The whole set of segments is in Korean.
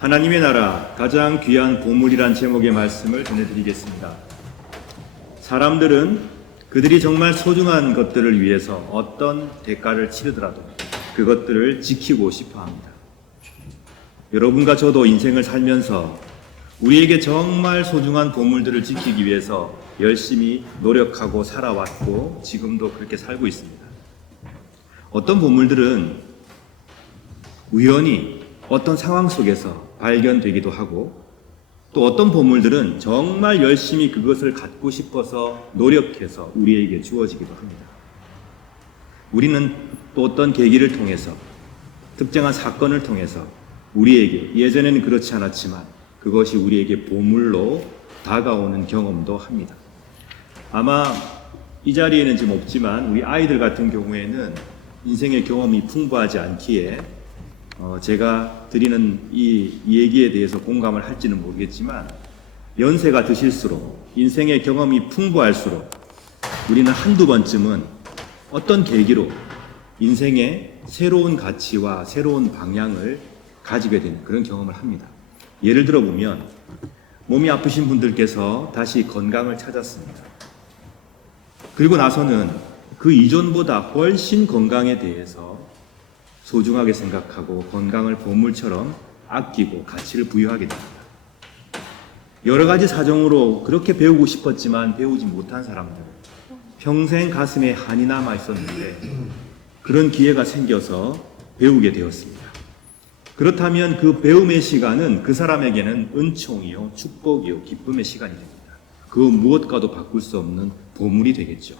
하나님의 나라 가장 귀한 보물이란 제목의 말씀을 전해드리겠습니다. 사람들은 그들이 정말 소중한 것들을 위해서 어떤 대가를 치르더라도 그것들을 지키고 싶어 합니다. 여러분과 저도 인생을 살면서 우리에게 정말 소중한 보물들을 지키기 위해서 열심히 노력하고 살아왔고 지금도 그렇게 살고 있습니다. 어떤 보물들은 우연히 어떤 상황 속에서 발견되기도 하고 또 어떤 보물들은 정말 열심히 그것을 갖고 싶어서 노력해서 우리에게 주어지기도 합니다. 우리는 또 어떤 계기를 통해서 특정한 사건을 통해서 우리에게 예전에는 그렇지 않았지만 그것이 우리에게 보물로 다가오는 경험도 합니다. 아마 이 자리에는 지금 없지만 우리 아이들 같은 경우에는 인생의 경험이 풍부하지 않기에 제가 드리는 이 얘기에 대해서 공감을 할지는 모르겠지만 연세가 드실수록 인생의 경험이 풍부할수록 우리는 한두 번쯤은 어떤 계기로 인생의 새로운 가치와 새로운 방향을 가지게 되는 그런 경험을 합니다. 예를 들어 보면 몸이 아프신 분들께서 다시 건강을 찾았습니다. 그리고 나서는 그 이전보다 훨씬 건강에 대해서 소중하게 생각하고 건강을 보물처럼 아끼고 가치를 부여하게 됩니다. 여러 가지 사정으로 그렇게 배우고 싶었지만 배우지 못한 사람들, 평생 가슴에 한이 남아 있었는데 그런 기회가 생겨서 배우게 되었습니다. 그렇다면 그 배움의 시간은 그 사람에게는 은총이요, 축복이요, 기쁨의 시간이 됩니다. 그 무엇과도 바꿀 수 없는 보물이 되겠죠.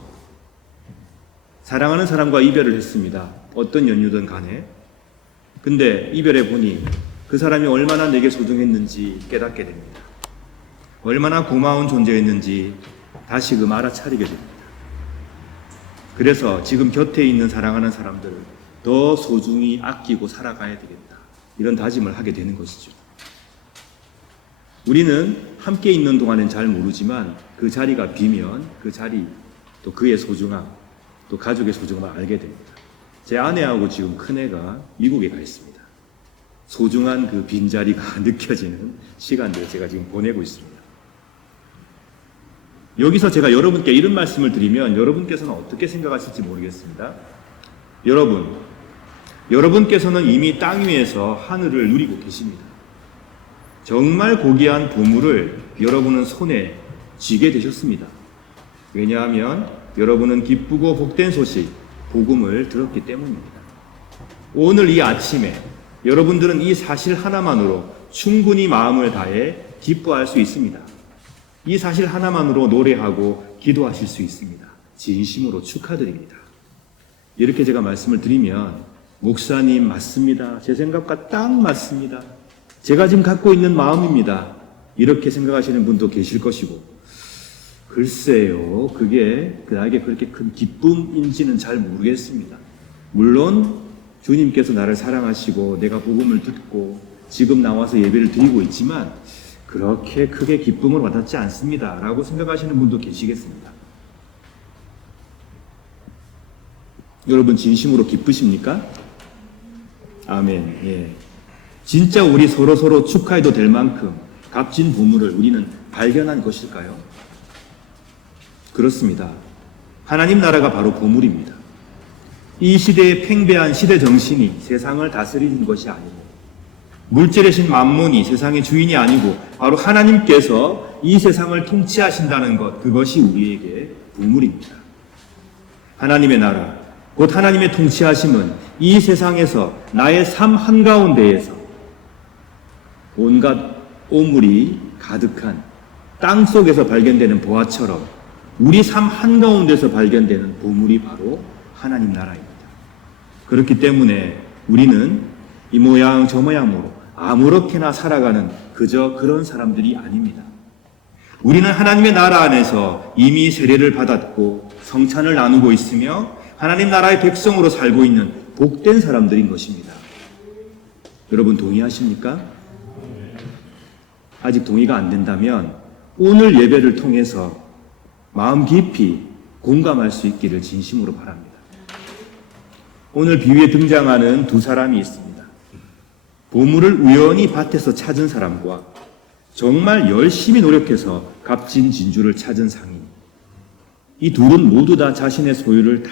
사랑하는 사람과 이별을 했습니다. 어떤 연유든 간에. 근데 이별해 보니 그 사람이 얼마나 내게 소중했는지 깨닫게 됩니다. 얼마나 고마운 존재였는지 다시금 알아차리게 됩니다. 그래서 지금 곁에 있는 사랑하는 사람들을 더 소중히 아끼고 살아가야 되겠다. 이런 다짐을 하게 되는 것이죠. 우리는 함께 있는 동안엔 잘 모르지만 그 자리가 비면 그 자리 또 그의 소중함 또 가족의 소중함을 알게 됩니다. 제 아내하고 지금 큰애가 미국에 가 있습니다. 소중한 그 빈자리가 느껴지는 시간들을 제가 지금 보내고 있습니다. 여기서 제가 여러분께 이런 말씀을 드리면 여러분께서는 어떻게 생각하실지 모르겠습니다. 여러분께서는 이미 땅 위에서 하늘을 누리고 계십니다. 정말 고귀한 보물을 여러분은 손에 쥐게 되셨습니다. 왜냐하면 여러분은 기쁘고 복된 소식, 복음을 들었기 때문입니다. 오늘 이 아침에 여러분들은 이 사실 하나만으로 충분히 마음을 다해 기뻐할 수 있습니다. 이 사실 하나만으로 노래하고 기도하실 수 있습니다. 진심으로 축하드립니다. 이렇게 제가 말씀을 드리면 목사님 맞습니다. 제 생각과 딱 맞습니다. 제가 지금 갖고 있는 마음입니다. 이렇게 생각하시는 분도 계실 것이고 글쎄요, 그게 나에게 그렇게 큰 기쁨인지는 잘 모르겠습니다. 물론 주님께서 나를 사랑하시고 내가 복음을 듣고 지금 나와서 예배를 드리고 있지만 그렇게 크게 기쁨을 와닿지 않습니다. 라고 생각하시는 분도 계시겠습니다. 여러분 진심으로 기쁘십니까? 아멘. 예. 진짜 우리 서로 축하해도 될 만큼 값진 보물을 우리는 발견한 것일까요? 그렇습니다. 하나님 나라가 바로 보물입니다. 이 시대의 팽배한 시대 정신이 세상을 다스리는 것이 아니고 물질의 만몬이 세상의 주인이 아니고 바로 하나님께서 이 세상을 통치하신다는 것, 그것이 우리에게 보물입니다. 하나님의 나라, 곧 하나님의 통치하심은 이 세상에서 나의 삶 한가운데에서 온갖 오물이 가득한 땅 속에서 발견되는 보화처럼 우리 삶 한가운데서 발견되는 보물이 바로 하나님 나라입니다. 그렇기 때문에 우리는 이 모양 저 모양으로 아무렇게나 살아가는 그저 그런 사람들이 아닙니다. 우리는 하나님의 나라 안에서 이미 세례를 받았고 성찬을 나누고 있으며 하나님 나라의 백성으로 살고 있는 복된 사람들인 것입니다. 여러분 동의하십니까? 아직 동의가 안 된다면 오늘 예배를 통해서 마음 깊이 공감할 수 있기를 진심으로 바랍니다. 오늘 비유에 등장하는 두 사람이 있습니다. 보물을 우연히 밭에서 찾은 사람과 정말 열심히 노력해서 값진 진주를 찾은 상인, 이 둘은 모두 다 자신의 소유를 다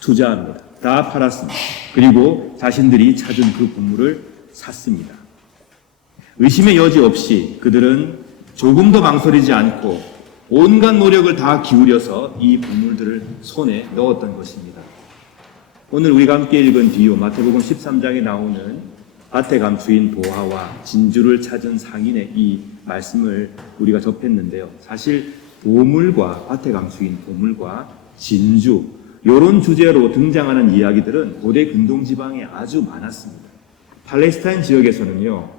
투자합니다. 다 팔았습니다. 그리고 자신들이 찾은 그 보물을 샀습니다. 의심의 여지 없이 그들은 조금도 망설이지 않고 온갖 노력을 다 기울여서 이 보물들을 손에 넣었던 것입니다. 오늘 우리가 함께 읽은 비유, 마태복음 13장에 나오는 밭에 감추인 보화와 진주를 찾은 상인의 이 말씀을 우리가 접했는데요. 사실 보물과 밭에 감추인 보물과 진주, 이런 주제로 등장하는 이야기들은 고대 근동 지방에 아주 많았습니다. 팔레스타인 지역에서는요,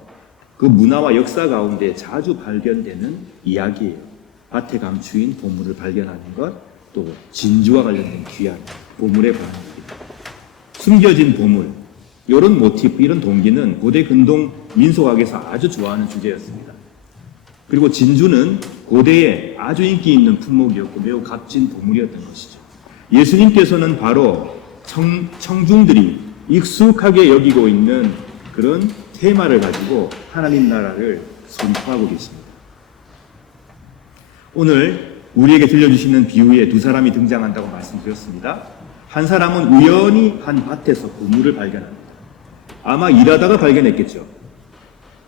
그 문화와 역사 가운데 자주 발견되는 이야기예요. 밭에 감추인 보물을 발견하는 것, 또 진주와 관련된 귀한 보물의 반응, 숨겨진 보물, 이런 모티프, 이런 동기는 고대 근동 민속학에서 아주 좋아하는 주제였습니다. 그리고 진주는 고대에 아주 인기 있는 품목이었고 매우 값진 보물이었던 것이죠. 예수님께서는 바로 청중들이 익숙하게 여기고 있는 그런 테마를 가지고 하나님 나라를 선포하고 계십니다. 오늘 우리에게 들려주시는 비유에 두 사람이 등장한다고 말씀드렸습니다. 한 사람은 우연히 한 밭에서 보물을 발견합니다. 아마 일하다가 발견했겠죠.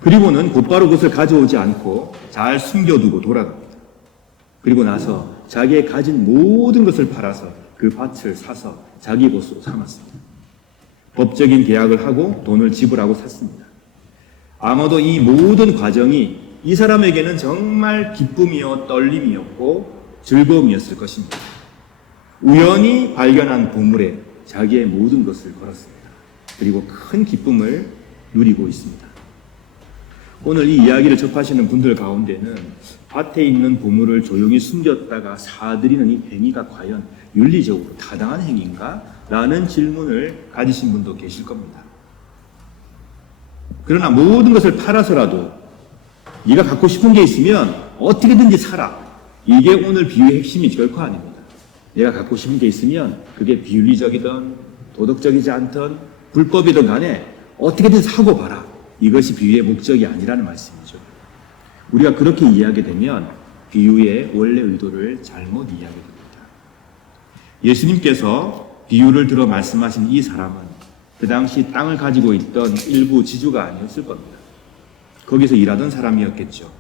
그리고는 곧바로 그것을 가져오지 않고 잘 숨겨두고 돌아갑니다. 그리고 나서 자기의 가진 모든 것을 팔아서 그 밭을 사서 자기 것으로 삼았습니다. 법적인 계약을 하고 돈을 지불하고 샀습니다. 아마도 이 모든 과정이 이 사람에게는 정말 기쁨이요 떨림이었고 즐거움이었을 것입니다. 우연히 발견한 보물에 자기의 모든 것을 걸었습니다. 그리고 큰 기쁨을 누리고 있습니다. 오늘 이 이야기를 접하시는 분들 가운데는 밭에 있는 보물을 조용히 숨겼다가 사들이는 이 행위가 과연 윤리적으로 타당한 행위인가? 라는 질문을 가지신 분도 계실 겁니다. 그러나 모든 것을 팔아서라도 네가 갖고 싶은 게 있으면 어떻게든지 사라. 이게 오늘 비유의 핵심이 결코 아닙니다. 내가 갖고 싶은 게 있으면 그게 비윤리적이든 도덕적이지 않든 불법이든 간에 어떻게든 사고 봐라. 이것이 비유의 목적이 아니라는 말씀이죠. 우리가 그렇게 이해하게 되면 비유의 원래 의도를 잘못 이해하게 됩니다. 예수님께서 비유를 들어 말씀하신 이 사람은 그 당시 땅을 가지고 있던 일부 지주가 아니었을 겁니다. 거기서 일하던 사람이었겠죠.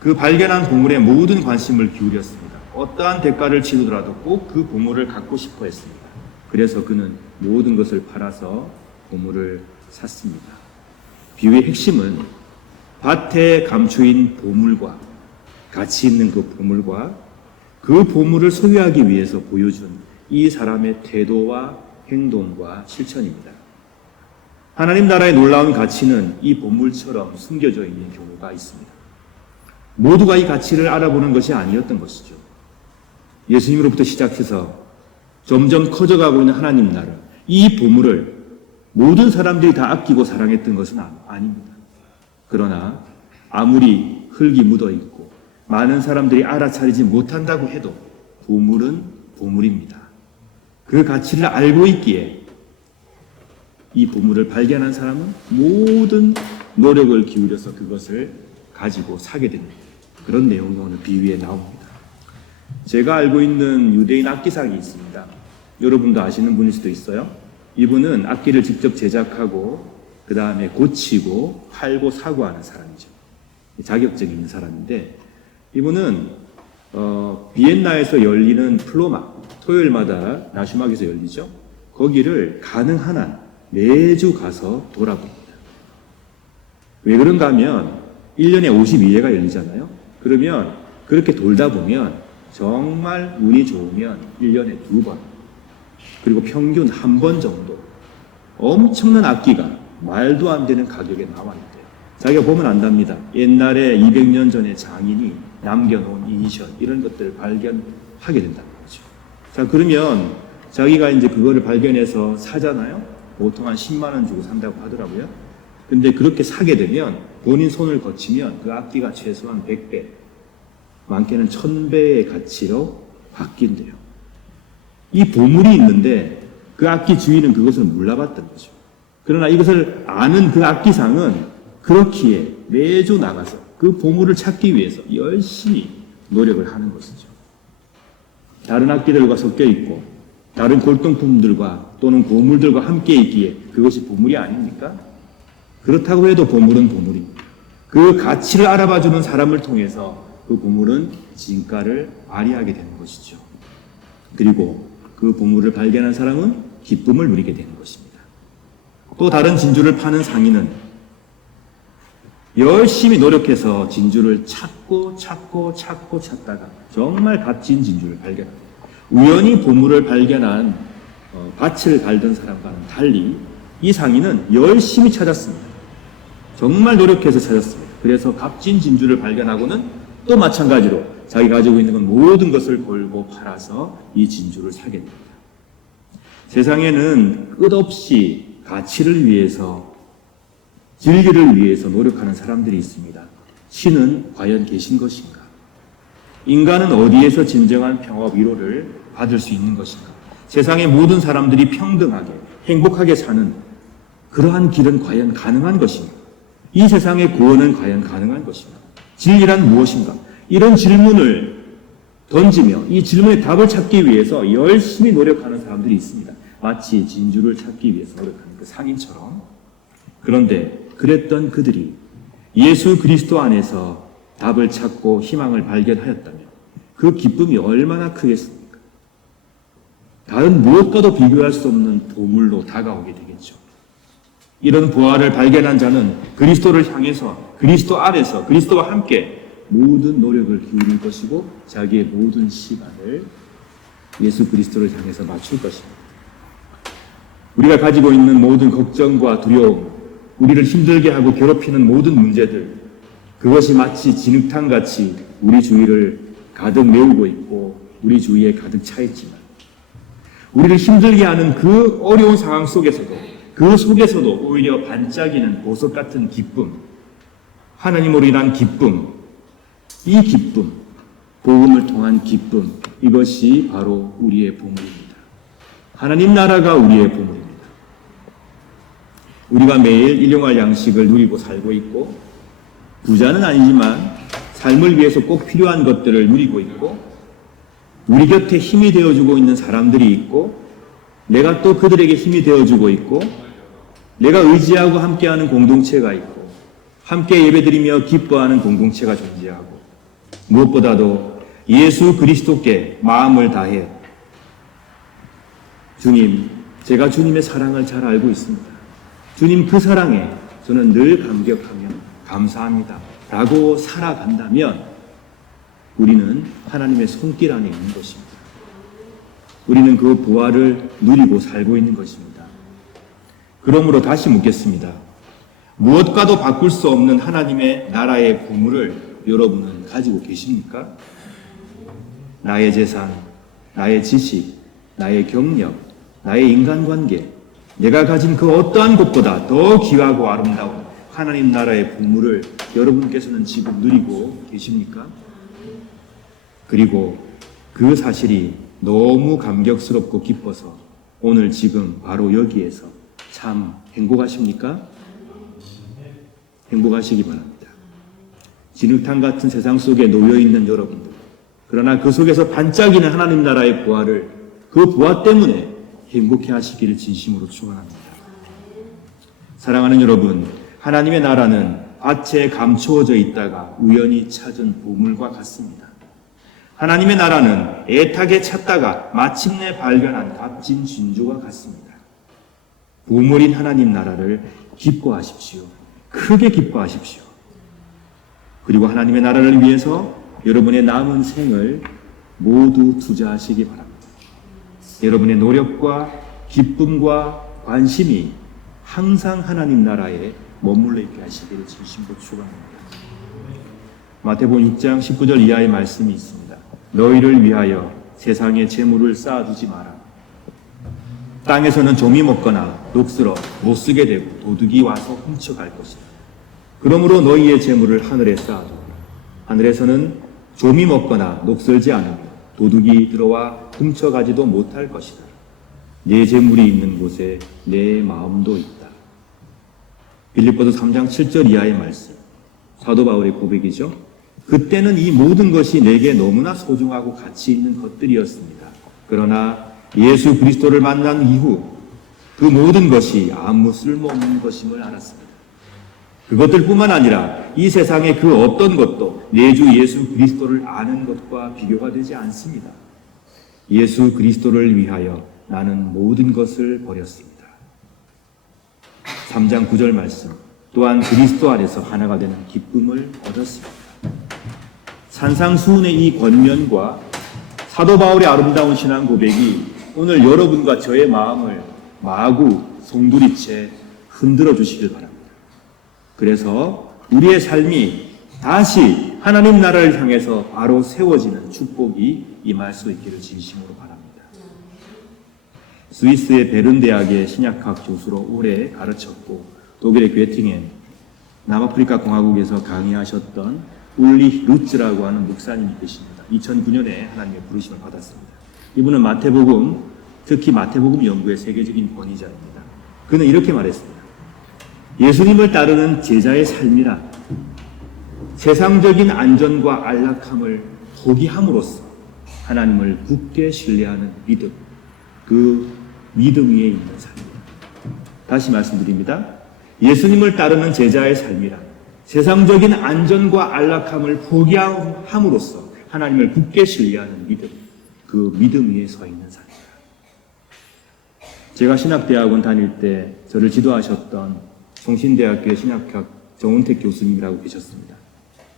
그 발견한 보물에 모든 관심을 기울였습니다. 어떠한 대가를 치르더라도 꼭 그 보물을 갖고 싶어 했습니다. 그래서 그는 모든 것을 팔아서 보물을 샀습니다. 비유의 핵심은 밭에 감추인 보물과 가치 있는 그 보물과 그 보물을 소유하기 위해서 보여준 이 사람의 태도와 행동과 실천입니다. 하나님 나라의 놀라운 가치는 이 보물처럼 숨겨져 있는 경우가 있습니다. 모두가 이 가치를 알아보는 것이 아니었던 것이죠. 예수님으로부터 시작해서 점점 커져가고 있는 하나님 나라, 이 보물을 모든 사람들이 다 아끼고 사랑했던 것은 아닙니다. 그러나 아무리 흙이 묻어있고 많은 사람들이 알아차리지 못한다고 해도 보물은 보물입니다. 그 가치를 알고 있기에 이 보물을 발견한 사람은 모든 노력을 기울여서 그것을 가지고 사게 됩니다. 그런 내용이 오늘 비유에 나옵니다. 제가 알고 있는 유대인 악기상이 있습니다. 여러분도 아시는 분일 수도 있어요. 이분은 악기를 직접 제작하고 그 다음에 고치고 팔고 사고 하는 사람이죠. 자격증이 있는 사람인데 이분은 비엔나에서 열리는 플로마, 토요일마다 나슈막에서 열리죠. 거기를 가능한 한 매주 가서 돌아봅니다. 왜 그런가 하면 1년에 52회가 열리잖아요. 그러면 그렇게 돌다 보면 정말 운이 좋으면 1년에 2번, 그리고 평균 1번 정도 엄청난 악기가 말도 안 되는 가격에 나왔는데요. 자기가 보면 안답니다. 옛날에 200년 전에 장인이 남겨놓은 이니셜 이런 것들을 발견하게 된다는 거죠. 자, 그러면 자기가 이제 그거를 발견해서 사잖아요. 보통 한 10만 원 주고 산다고 하더라고요. 근데 그렇게 사게 되면 본인 손을 거치면 그 악기가 최소한 100배, 많게는 1000배의 가치로 바뀐대요. 이 보물이 있는데 그 악기 주인은 그것을 몰라봤던 거죠. 그러나 이것을 아는 그 악기상은 그렇기에 매주 나가서 그 보물을 찾기 위해서 열심히 노력을 하는 것이죠. 다른 악기들과 섞여 있고 다른 골동품들과 또는 보물들과 함께 있기에 그것이 보물이 아닙니까? 그렇다고 해도 보물은 보물입니다. 그 가치를 알아봐주는 사람을 통해서 그 보물은 진가를 발휘하게 되는 것이죠. 그리고 그 보물을 발견한 사람은 기쁨을 누리게 되는 것입니다. 또 다른 진주를 파는 상인은 열심히 노력해서 진주를 찾다가 정말 값진 진주를 발견합니다. 우연히 보물을 발견한 밭을 갈던 사람과는 달리 이 상인은 열심히 찾았습니다. 정말 노력해서 찾았습니다. 그래서 값진 진주를 발견하고는 또 마찬가지로 자기 가지고 있는 모든 것을 걸고 팔아서 이 진주를 사게 됩니다. 세상에는 끝없이 가치를 위해서, 진리를 위해서 노력하는 사람들이 있습니다. 신은 과연 계신 것인가? 인간은 어디에서 진정한 평화와 위로를 받을 수 있는 것인가? 세상의 모든 사람들이 평등하게, 행복하게 사는 그러한 길은 과연 가능한 것인가? 이 세상의 구원은 과연 가능한 것인가? 진리란 무엇인가? 이런 질문을 던지며 이 질문의 답을 찾기 위해서 열심히 노력하는 사람들이 있습니다. 마치 진주를 찾기 위해서 노력하는 그 상인처럼. 그런데 그랬던 그들이 예수 그리스도 안에서 답을 찾고 희망을 발견하였다면 그 기쁨이 얼마나 크겠습니까? 다른 무엇과도 비교할 수 없는 보물로 다가오게 되겠죠. 이런 부활을 발견한 자는 그리스도를 향해서 그리스도 안에서 그리스도와 함께 모든 노력을 기울일 것이고 자기의 모든 시간을 예수 그리스도를 향해서 맞출 것입니다. 우리가 가지고 있는 모든 걱정과 두려움, 우리를 힘들게 하고 괴롭히는 모든 문제들, 그것이 마치 진흙탕같이 우리 주위를 가득 메우고 있고 우리 주위에 가득 차 있지만 우리를 힘들게 하는 그 어려운 상황 속에서도 그 속에서도 오히려 반짝이는 보석 같은 기쁨, 하나님으로 인한 기쁨, 이 기쁨, 복음을 통한 기쁨, 이것이 바로 우리의 보물입니다. 하나님 나라가 우리의 보물입니다. 우리가 매일 일용할 양식을 누리고 살고 있고 부자는 아니지만 삶을 위해서 꼭 필요한 것들을 누리고 있고 우리 곁에 힘이 되어주고 있는 사람들이 있고 내가 또 그들에게 힘이 되어주고 있고 내가 의지하고 함께하는 공동체가 있고 함께 예배드리며 기뻐하는 공동체가 존재하고 무엇보다도 예수 그리스도께 마음을 다해 주님, 제가 주님의 사랑을 잘 알고 있습니다. 주님 그 사랑에 저는 늘 감격하며 감사합니다 라고 살아간다면 우리는 하나님의 손길 안에 있는 것입니다. 우리는 그 부활을 누리고 살고 있는 것입니다. 그러므로 다시 묻겠습니다. 무엇과도 바꿀 수 없는 하나님의 나라의 보물을 여러분은 가지고 계십니까? 나의 재산, 나의 지식, 나의 경력, 나의 인간관계, 내가 가진 그 어떠한 것보다 더 귀하고 아름다운 하나님 나라의 보물을 여러분께서는 지금 누리고 계십니까? 그리고 그 사실이 너무 감격스럽고 기뻐서 오늘 지금 바로 여기에서 참 행복하십니까? 행복하시기 바랍니다. 진흙탕 같은 세상 속에 놓여있는 여러분들, 그러나 그 속에서 반짝이는 하나님 나라의 부활을 그 부활 때문에 행복해 하시기를 진심으로 축원합니다. 사랑하는 여러분, 하나님의 나라는 밭에 감추어져 있다가 우연히 찾은 보물과 같습니다. 하나님의 나라는 애타게 찾다가 마침내 발견한 값진 진주와 같습니다. 보물인 하나님 나라를 기뻐하십시오. 크게 기뻐하십시오. 그리고 하나님의 나라를 위해서 여러분의 남은 생을 모두 투자하시기 바랍니다. 여러분의 노력과 기쁨과 관심이 항상 하나님 나라에 머물러 있게 하시기를 진심으로 축원합니다. 마태복음 6장 19절 이하의 말씀이 있습니다. 너희를 위하여 세상에 재물을 쌓아두지 마라. 땅에서는 좀이 먹거나 녹슬어 못 쓰게 되고 도둑이 와서 훔쳐갈 것이다. 그러므로 너희의 재물을 하늘에 쌓아두라. 하늘에서는 좀이 먹거나 녹슬지 않으며 도둑이 들어와 훔쳐가지도 못할 것이다. 내 재물이 있는 곳에 내 마음도 있다. 빌립보서 3장 7절 이하의 말씀, 사도 바울의 고백이죠. 그때는 이 모든 것이 내게 너무나 소중하고 가치 있는 것들이었습니다. 그러나 예수 그리스도를 만난 이후 그 모든 것이 아무 쓸모없는 것임을 알았습니다. 그것들뿐만 아니라 이 세상의 그 어떤 것도 내 주 예수 그리스도를 아는 것과 비교가 되지 않습니다. 예수 그리스도를 위하여 나는 모든 것을 버렸습니다. 3장 9절 말씀, 또한 그리스도 안에서 하나가 되는 기쁨을 얻었습니다. 산상수훈의 이 권면과 사도 바울의 아름다운 신앙 고백이 오늘 여러분과 저의 마음을 마구 송두리째 흔들어 주시길 바랍니다. 그래서 우리의 삶이 다시 하나님 나라를 향해서 바로 세워지는 축복이 임할 수 있기를 진심으로 바랍니다. 스위스의 베른 대학의 신약학 교수로 오래 가르쳤고 독일의 괴팅엔 남아프리카 공화국에서 강의하셨던 울리 루츠라고 하는 목사님이 계십니다. 2009년에 하나님의 부르심을 받았습니다. 이분은 마태복음, 특히 마태복음 연구의 세계적인 권위자입니다. 그는 이렇게 말했습니다. 예수님을 따르는 제자의 삶이란 세상적인 안전과 안락함을 포기함으로써 하나님을 굳게 신뢰하는 믿음, 그 믿음 위에 있는 삶입니다. 다시 말씀드립니다. 예수님을 따르는 제자의 삶이란 세상적인 안전과 안락함을 포기함으로써 하나님을 굳게 신뢰하는 믿음, 그 믿음 위에 서 있는 삶입니다. 제가 신학대학원 다닐 때 저를 지도하셨던 성신대학교의 신학학 정운택 교수님이라고 계셨습니다.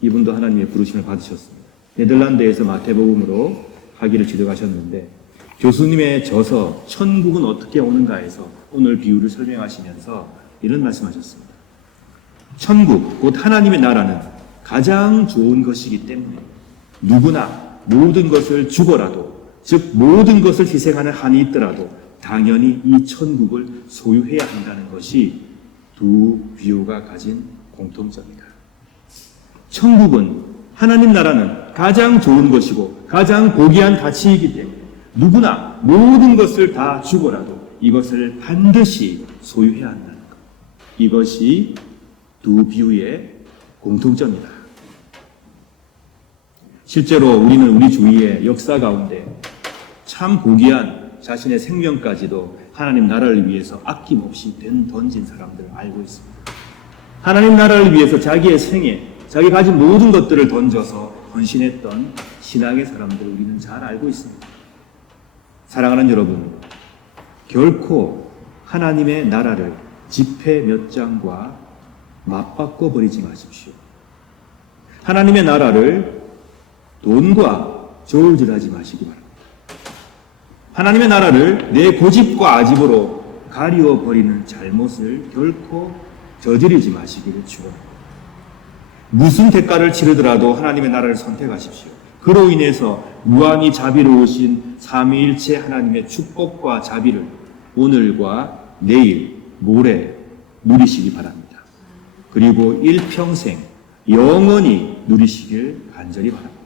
이분도 하나님의 부르심을 받으셨습니다. 네덜란드에서 마태복음으로 학위를 취득하셨는데 교수님의 저서 천국은 어떻게 오는가에서 오늘 비유를 설명하시면서 이런 말씀하셨습니다. 천국, 곧 하나님의 나라는 가장 좋은 것이기 때문에 누구나 모든 것을 주고라도, 즉 모든 것을 희생하는 한이 있더라도 당연히 이 천국을 소유해야 한다는 것이 두 비유가 가진 공통점입니다. 천국은, 하나님 나라는 가장 좋은 것이고 가장 고귀한 가치이기 때문에 누구나 모든 것을 다 주고라도 이것을 반드시 소유해야 한다는 것. 이것이 두 비유의 공통점이다. 실제로 우리는 우리 주위의 역사 가운데 참 고귀한 자신의 생명까지도 하나님 나라를 위해서 아낌없이 던진 사람들을 알고 있습니다. 하나님 나라를 위해서 자기의 생애, 자기 가진 모든 것들을 던져서 헌신했던 신앙의 사람들을 우리는 잘 알고 있습니다. 사랑하는 여러분, 결코 하나님의 나라를 지폐 몇 장과 맞바꿔 버리지 마십시오. 하나님의 나라를 돈과 저울질하지 마시기 바랍니다. 하나님의 나라를 내 고집과 아집으로 가리워 버리는 잘못을 결코 저지르지 마시기를 축원합니다. 무슨 대가를 치르더라도 하나님의 나라를 선택하십시오. 그로 인해서 무한히 자비로우신 삼위일체 하나님의 축복과 자비를 오늘과 내일, 모레 누리시기 바랍니다. 그리고 일평생 영원히 누리시길 간절히 바랍니다.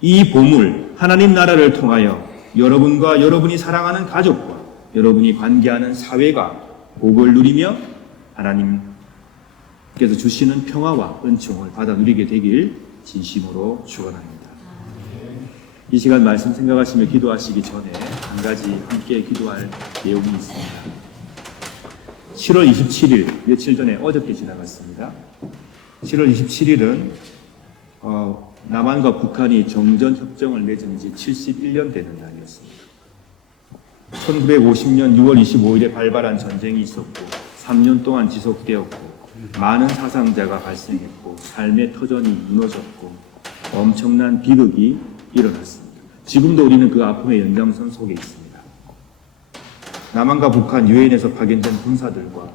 이 보물, 하나님 나라를 통하여 여러분과 여러분이 사랑하는 가족과 여러분이 관계하는 사회가 복을 누리며 하나님께서 주시는 평화와 은총을 받아 누리게 되길 진심으로 축원합니다. 이 시간 말씀 생각하시며 기도하시기 전에 한 가지 함께 기도할 내용이 있습니다. 7월 27일, 며칠 전에 어저께 지나갔습니다. 7월 27일은 남한과 북한이 정전협정을 맺은 지 71년 되는 날이었습니다. 1950년 6월 25일에 발발한 전쟁이 있었고 3년 동안 지속되었고 많은 사상자가 발생했고 삶의 터전이 무너졌고 엄청난 비극이 일어났습니다. 지금도 우리는 그 아픔의 연장선 속에 있습니다. 남한과 북한 유엔에서 파견된 군사들과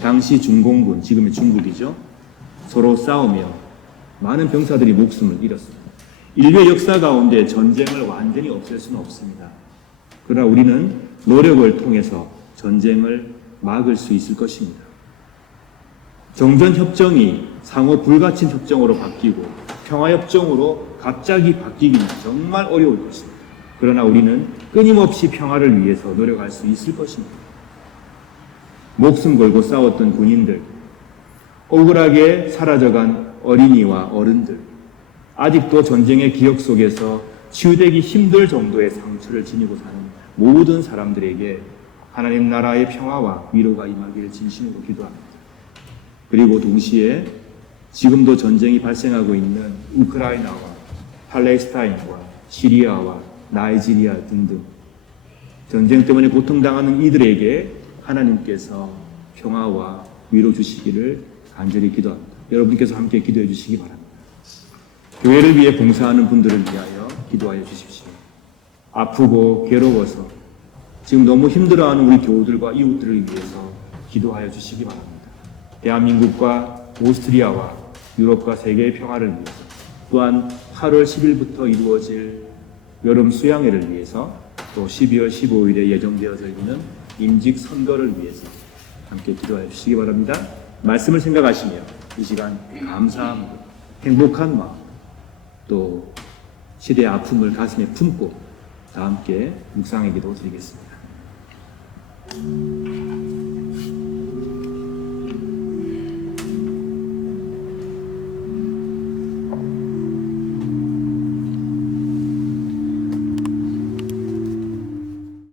당시 중공군, 지금의 중국이죠, 서로 싸우며 많은 병사들이 목숨을 잃었습니다. 인류의 역사 가운데 전쟁을 완전히 없앨 수는 없습니다. 그러나 우리는 노력을 통해서 전쟁을 막을 수 있을 것입니다. 정전협정이 상호 불가침 협정으로 바뀌고 평화협정으로 갑자기 바뀌기는 정말 어려울 것입니다. 그러나 우리는 끊임없이 평화를 위해서 노력할 수 있을 것입니다. 목숨 걸고 싸웠던 군인들, 억울하게 사라져간 어린이와 어른들, 아직도 전쟁의 기억 속에서 치유되기 힘들 정도의 상처를 지니고 사는 모든 사람들에게 하나님 나라의 평화와 위로가 임하기를 진심으로 기도합니다. 그리고 동시에 지금도 전쟁이 발생하고 있는 우크라이나와 팔레스타인과 시리아와 나이지리아 등등 전쟁 때문에 고통당하는 이들에게 하나님께서 평화와 위로 주시기를 간절히 기도합니다. 여러분께서 함께 기도해 주시기 바랍니다. 교회를 위해 봉사하는 분들을 위하여 기도하여 주십시오. 아프고 괴로워서 지금 너무 힘들어하는 우리 교우들과 이웃들을 위해서 기도하여 주시기 바랍니다. 대한민국과 오스트리아와 유럽과 세계의 평화를 위해서, 또한 8월 10일부터 이루어질 여름 수양회를 위해서, 또 12월 15일에 예정되어져 있는 임직 선거를 위해서 함께 기도하여 주시기 바랍니다. 말씀을 생각하시며 이 시간 감사함으로, 행복한 마음, 또 시대의 아픔을 가슴에 품고 다 함께 묵상의 기도 드리겠습니다.